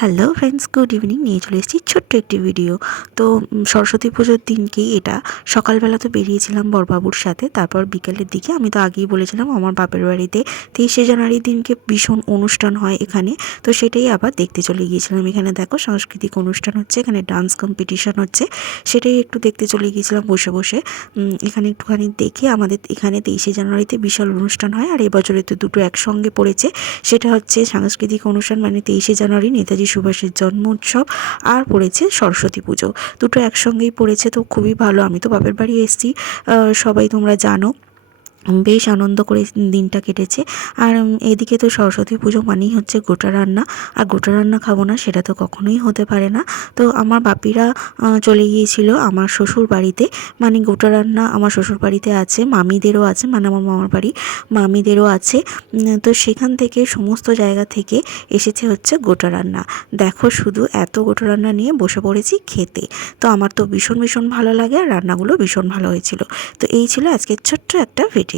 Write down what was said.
Hello friends, good evening. নিয়ে চলে এসেছি ছোট্ট একটি ভিডিও। তো সরস্বতী পুজোর দিনকেই এটা সকালবেলা তো বেরিয়েছিলাম বড়বাবুর সাথে। তারপর বিকেলের দিকে আমি তো আগেই বলেছিলাম আমার বাপের বাড়িতে 23শে জানুয়ারির দিনকে ভীষণ অনুষ্ঠান হয় এখানে। তো সেটাই আবার দেখতে চলে গিয়েছিলাম। এখানে দেখো সাংস্কৃতিক অনুষ্ঠান হচ্ছে, এখানে ডান্স কম্পিটিশন হচ্ছে, সেটাই একটু দেখতে চলে গিয়েছিলাম বসে বসে। এখানে একটুখানি দেখে আমাদের এখানে 23শে জানুয়ারিতে বিশাল অনুষ্ঠান হয়, আর এবছরে তো দুটো একসঙ্গে পড়েছে। সেটা হচ্ছে সাংস্কৃতিক অনুষ্ঠান মানে 23শে জানুয়ারি নেতাজি সুভাষের জন্ম উৎসব, আর পড়েছে সরস্বতী পুজো, দুটো একসঙ্গেই পড়েছে। তো খুবই ভালো। আমি তো বাপের বাড়ি এসেছি, সবাই তোমরা জানো, বেশ আনন্দ করে দিনটা কেটেছে। আর এদিকে তো সরস্বতী পুজো মানেই হচ্ছে গোটা রান্না, আর গোটা রান্না খাবো না সেটা তো কখনোই হতে পারে না। তো আমার বাপিরা চলে গিয়েছিল আমার শ্বশুর বাড়িতে, মানে গোটা রান্না আমার শ্বশুর বাড়িতে আছে, মামিদেরও আছে, মানে আমার মামার বাড়ি মামিদেরও আছে। তো সেখান থেকে সমস্ত জায়গা থেকে এসেছে হচ্ছে গোটা রান্না। দেখো শুধু এত গোটা রান্না নিয়ে বসে পড়েছি খেতে। তো আমার তো ভীষণ ভীষণ ভালো লাগে, আর রান্নাগুলো ভীষণ ভালো হয়েছিল। তো এই ছিল আজকের ছোট্ট একটা ভিডিও।